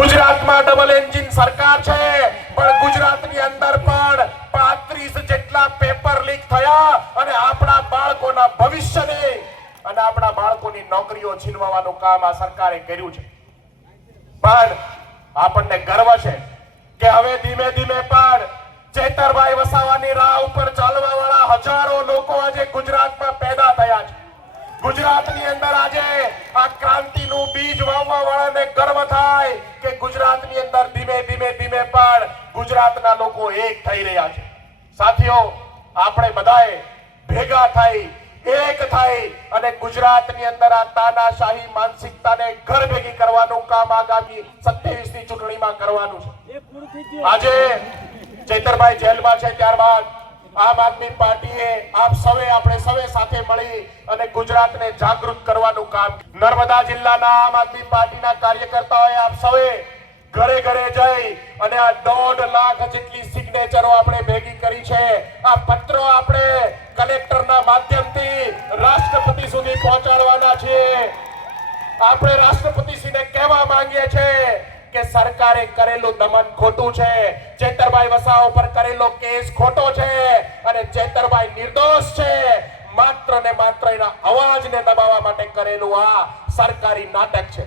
ગુજરાતમાં double engine સરકાર છે, પણ ગુજરાતની અંદર પણ 35 જેટલા પેપર લીક થયા અને આપણા બાળકોના ભવિષ્યને અને આપણા બાળકોની નોકરીઓ છીનવવાનું કામ આ સરકારે કર્યું છે। પણ આપણને ગર્વ છે કે હવે ધીમે ધીમે પણ ચેતરભાઈ વસાવાની રાહ ઉપર ચાલવા વાળા હજારો લોકો આજે ગુજરાતમાં પેદા થયા છે। ગુજરાતની અંદર આજે આ ક્રાંતિનું બીજ વાવવા વાળાને ગર્વ થાય કે ગુજરાતની અંદર ધીમે ધીમે પણ ગુજરાતના લોકો એક થઈ રહ્યા છે। સાથીઓ, આપણે બધાએ ભેગા થઈ એક થઈ અને ગુજરાતની અંદર આ તાનાશાહી માનસિકતાને ઘર ભેગી કરવાનું કામ આગામી 27 ની ચૂંટણીમાં કરવાનું છે। આજે ચેતરભાઈ જેલમાં છે, ત્યારબાદ આમ આદમી પાર્ટીએ આપણે સૌએ સાથે મળી અને ગુજરાતને જાગૃત કરવાનું કામ। નર્મદા જિલ્લાના આમ આદમી પાર્ટીના કાર્યકર્તાઓએ આપ સૌએ ઘરે ઘરે જઈ અને આ 1.5 લાખ જેટલી સિગ્નેચરો આપણે ભેગી કરી છે। આ પત્રો આપણે કલેક્ટરના માધ્યમથી રાષ્ટ્રપતિ સુધી પહોંચાડવાના છે। આપણે રાષ્ટ્રપતિશ્રીને કહેવા માંગીએ છીએ કે સરકારે કરેલું દમન ખોટું છે, ચેતરભાઈ વસાવા ઉપર કરેલો કેસ ખોટો છે અને ચેતરભાઈ નિર્દોષ છે। માત્ર ને માત્ર એના અવાજને દબાવવા માટે કરેલું આ સરકારી નાટક છે।